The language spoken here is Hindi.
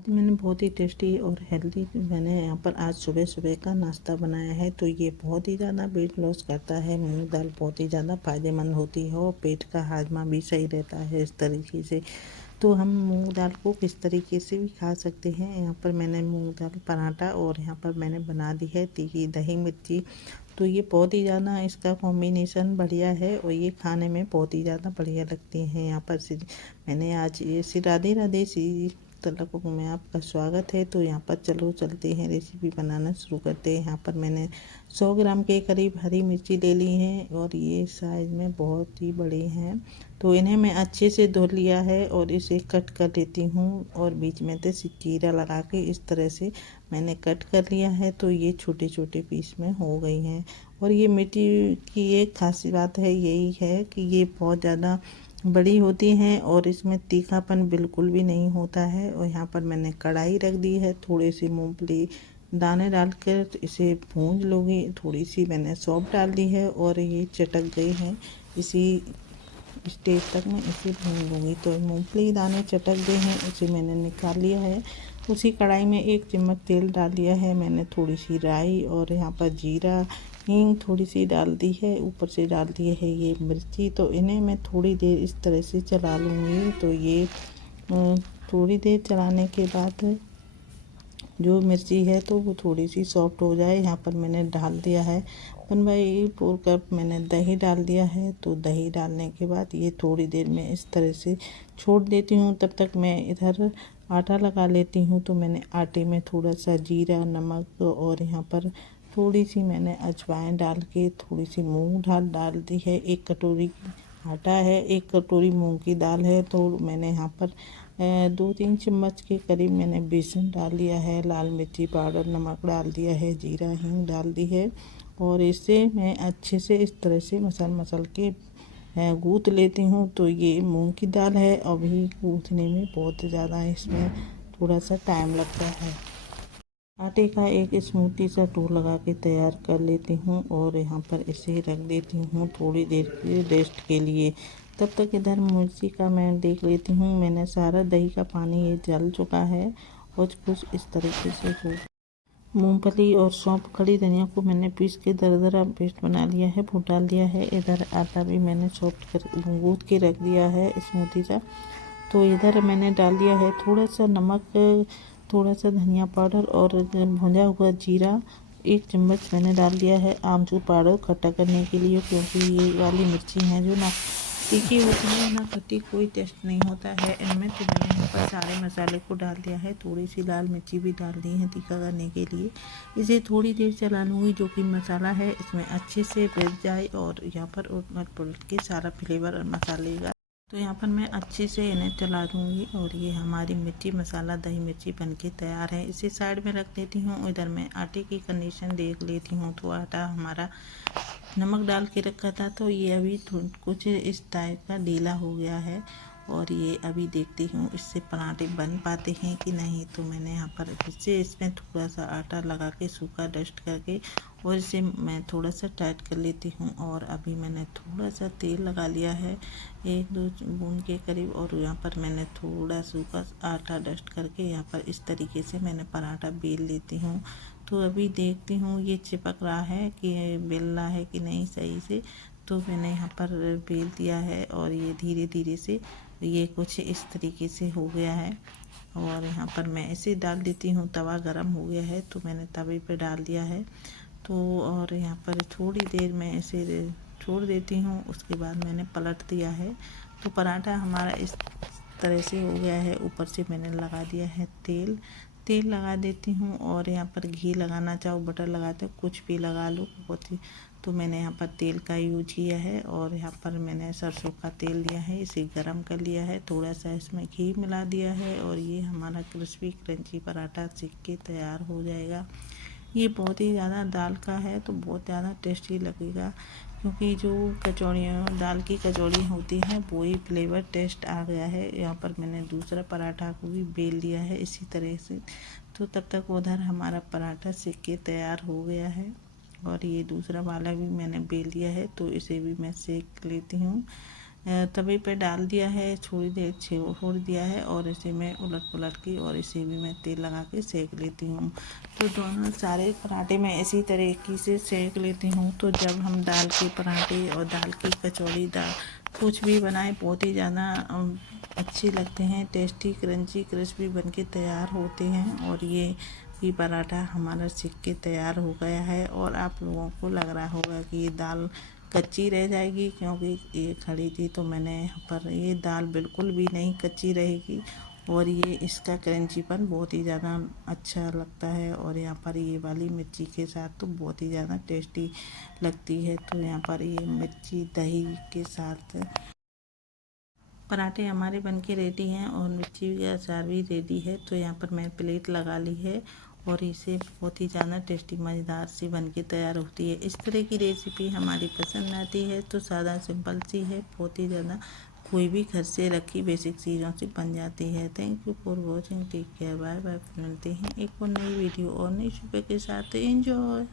आज मैंने बहुत ही टेस्टी और हेल्दी मैंने यहाँ पर आज सुबह सुबह का नाश्ता बनाया है। तो ये बहुत ही ज़्यादा वेट लॉस करता है। मूंग दाल बहुत ही ज़्यादा फायदेमंद होती है और पेट का हाजमा भी सही रहता है इस तरीके से। तो हम मूंग दाल को किस तरीके से भी खा सकते हैं। यहाँ पर मैंने मूंग दाल पराठा और यहाँ पर मैंने बना दी है तीखी दही मिर्ची। तो ये बहुत ही ज़्यादा इसका कॉम्बिनेशन बढ़िया है और ये खाने में बहुत ही ज़्यादा बढ़िया लगती हैं। यहाँ पर मैंने आज ये राधे राधे सी तलक में आपका स्वागत है। तो यहाँ पर चलो चलते हैं रेसिपी बनाना शुरू करते हैं। यहाँ पर मैंने 100 ग्राम के करीब हरी मिर्ची ले ली हैं और ये साइज़ में बहुत ही बड़ी हैं। तो इन्हें मैं अच्छे से धो लिया है और इसे कट कर लेती हूँ और बीच में से चीरा लगा के इस तरह से मैंने कट कर लिया है। तो ये छोटे छोटे पीस में हो गई हैं। और ये मिर्ची की एक खास बात है यही है कि ये बहुत ज़्यादा बड़ी होती हैं और इसमें तीखापन बिल्कुल भी नहीं होता है। और यहाँ पर मैंने कढ़ाई रख दी है, थोड़ी सी मूंगफली दाने डालकर इसे भूंज लूँगी। थोड़ी सी मैंने सौंफ डाल दी है और ये चटक गई हैं। इसी स्टेज तक मैं इसे भून लूँगी। तो मूंगफली दाने चटक गए हैं, इसे मैंने निकाल लिया है। उसी कढ़ाई में 1 चम्मच तेल डाल दिया है मैंने। थोड़ी सी राई और यहाँ पर जीरा हींग थोड़ी सी डाल दी है। ऊपर से डाल दी है ये मिर्ची। तो इन्हें मैं थोड़ी देर इस तरह से चला लूँगी। तो ये थोड़ी देर चलाने के बाद जो मिर्ची है तो वो थोड़ी सी सॉफ्ट हो जाए। यहाँ पर मैंने डाल दिया है 1/4 कप मैंने दही डाल दिया है। तो दही डालने के बाद ये थोड़ी देर में इस तरह से छोड़ देती हूँ। तब तक मैं इधर आटा लगा लेती हूँ। तो मैंने आटे में थोड़ा सा जीरा नमक और यहाँ पर थोड़ी सी मैंने अजवाइन डाल के थोड़ी सी मूंग दाल डाल दी है। 1 कटोरी आटा है, 1 कटोरी मूंग की दाल है। तो मैंने यहाँ पर 2-3 चम्मच के करीब मैंने बेसन डाल लिया है। लाल मिर्ची पाउडर नमक डाल दिया है, जीरा हींग डाल दी है। और इसे मैं अच्छे से इस तरह से मसल के गूँथ लेती हूँ। तो ये मूंग की दाल है, अभी गूँथने में बहुत ज़्यादा इसमें थोड़ा सा टाइम लगता है। आटे का एक स्मूथी सा डो लगा के तैयार कर लेती हूँ और यहाँ पर इसे रख देती हूँ थोड़ी देर के रेस्ट के लिए। तब तक इधर मिर्ची का मैं देख लेती हूँ। मैंने सारा दही का पानी ये जल चुका है और कुछ इस तरीके से हो। मूंगफली और सौंफ खड़ी धनिया को मैंने पीस के दरदरा पेस्ट बना लिया है, वो डाल दिया है। इधर आटा भी मैंने सॉफ्ट कर गूँथ के रख दिया है स्मूथी सा। तो इधर मैंने डाल दिया है थोड़ा सा नमक, थोड़ा सा धनिया पाउडर और भुंजा हुआ जीरा। 1 चम्मच मैंने डाल दिया है आमचूर पाउडर खट्टा करने के लिए, क्योंकि ये वाली मिर्ची हैं जो ना तीखी होती है ना खट्टी, कोई टेस्ट नहीं होता है इनमें। तो मैंने यहाँ पर सारे मसाले को डाल दिया है। थोड़ी सी लाल मिर्ची भी डाल दी है तीखा करने के लिए। इसे थोड़ी देर चला लूँगी जो कि मसाला है इसमें अच्छे से भुन जाए और यहाँ पर उलट पलट के सारा फ्लेवर और मसाले का। तो यहाँ पर मैं अच्छे से इन्हें चला दूँगी और ये हमारी मिर्ची मसाला दही मिर्ची बनके तैयार है। इसे साइड में रख देती हूँ। इधर मैं आटे की कंडीशन देख लेती हूँ। तो आटा हमारा नमक डाल के रखा था तो ये अभी कुछ इस टाइप का ढीला हो गया है। और ये अभी देखती हूँ इससे पराठे बन पाते हैं कि नहीं। तो मैंने यहाँ पर फिर से इसमें थोड़ा सा आटा लगा के सूखा डस्ट करके और इसे मैं थोड़ा सा टाइट कर लेती हूँ। और अभी मैंने थोड़ा सा तेल लगा लिया है 1-2 बूंद के करीब। और यहाँ पर मैंने थोड़ा सूखा आटा डस्ट करके यहाँ पर इस तरीके से मैंने पराठा बेल लेती हूँ। तो अभी देखती हूँ ये चिपक रहा है कि बेल रहा है कि नहीं सही से। तो मैंने यहाँ पर बेल दिया है और ये धीरे धीरे से ये कुछ इस तरीके से हो गया है। और यहाँ पर मैं इसे डाल देती हूँ। तवा गरम हो गया है तो मैंने तवे पे डाल दिया है। तो और यहाँ पर थोड़ी देर मैं इसे छोड़ देती हूँ। उसके बाद मैंने पलट दिया है। तो पराठा हमारा इस तरह से हो गया है। ऊपर से मैंने लगा दिया है तेल लगा देती हूँ। और यहाँ पर घी लगाना चाहो बटर लगाते हो कुछ भी लगा लो बहुत ही। तो मैंने यहाँ पर तेल का यूज किया है और यहाँ पर मैंने सरसों का तेल लिया है, इसे गरम कर लिया है। थोड़ा सा इसमें घी मिला दिया है और ये हमारा क्रिस्पी क्रंची पराठा सीख के तैयार हो जाएगा। ये बहुत ही ज़्यादा दाल का है तो बहुत ज़्यादा टेस्टी लगेगा, क्योंकि जो कचौड़ियाँ दाल की कचौड़ी होती हैं वही फ्लेवर टेस्ट आ गया है। यहाँ पर मैंने दूसरा पराठा को भी बेल लिया है इसी तरह से। तो तब तक उधर हमारा पराठा सेक के तैयार हो गया है और ये दूसरा वाला भी मैंने बेल लिया है। तो इसे भी मैं सेक लेती हूँ। तवे पे डाल दिया है, थोड़ी देर छोड़ दिया है और इसे मैं उलट पुलट के और इसे भी मैं तेल लगा के सेक लेती हूँ। तो दोनों सारे पराठे मैं इसी तरीके से सेक लेती हूँ। तो जब हम दाल के पराठे और दाल की कचौड़ी, दाल कुछ भी बनाए, बहुत ही ज़्यादा अच्छे लगते हैं, टेस्टी क्रंची क्रिस्पी बन के तैयार होते हैं। और ये पराठा हमारा सिक के तैयार हो गया है। और आप लोगों को लग रहा होगा कि ये दाल कच्ची रह जाएगी, क्योंकि ये खड़ी थी, तो मैंने यहाँ पर ये दाल बिल्कुल भी नहीं कच्ची रहेगी। और ये इसका क्रंचीपन बहुत ही ज़्यादा अच्छा लगता है। और यहाँ पर ये वाली मिर्ची के साथ तो बहुत ही ज़्यादा टेस्टी लगती है। तो यहाँ पर ये मिर्ची दही के साथ पराठे हमारे बनके रेडी हैं और मिर्ची का अचार भी रेडी है। तो यहाँ पर मैं प्लेट लगा ली है और इसे बहुत ही ज़्यादा टेस्टी मज़ेदार सी बनके तैयार होती है। इस तरह की रेसिपी हमारी पसंद आती है तो सादा सिंपल सी है, बहुत ही ज़्यादा कोई भी घर से रखी बेसिक चीज़ों से बन जाती है। Thank you for watching, take care, bye bye. मिलते हैं एक और नई वीडियो और नई रेसिपी के साथ। एंजॉय।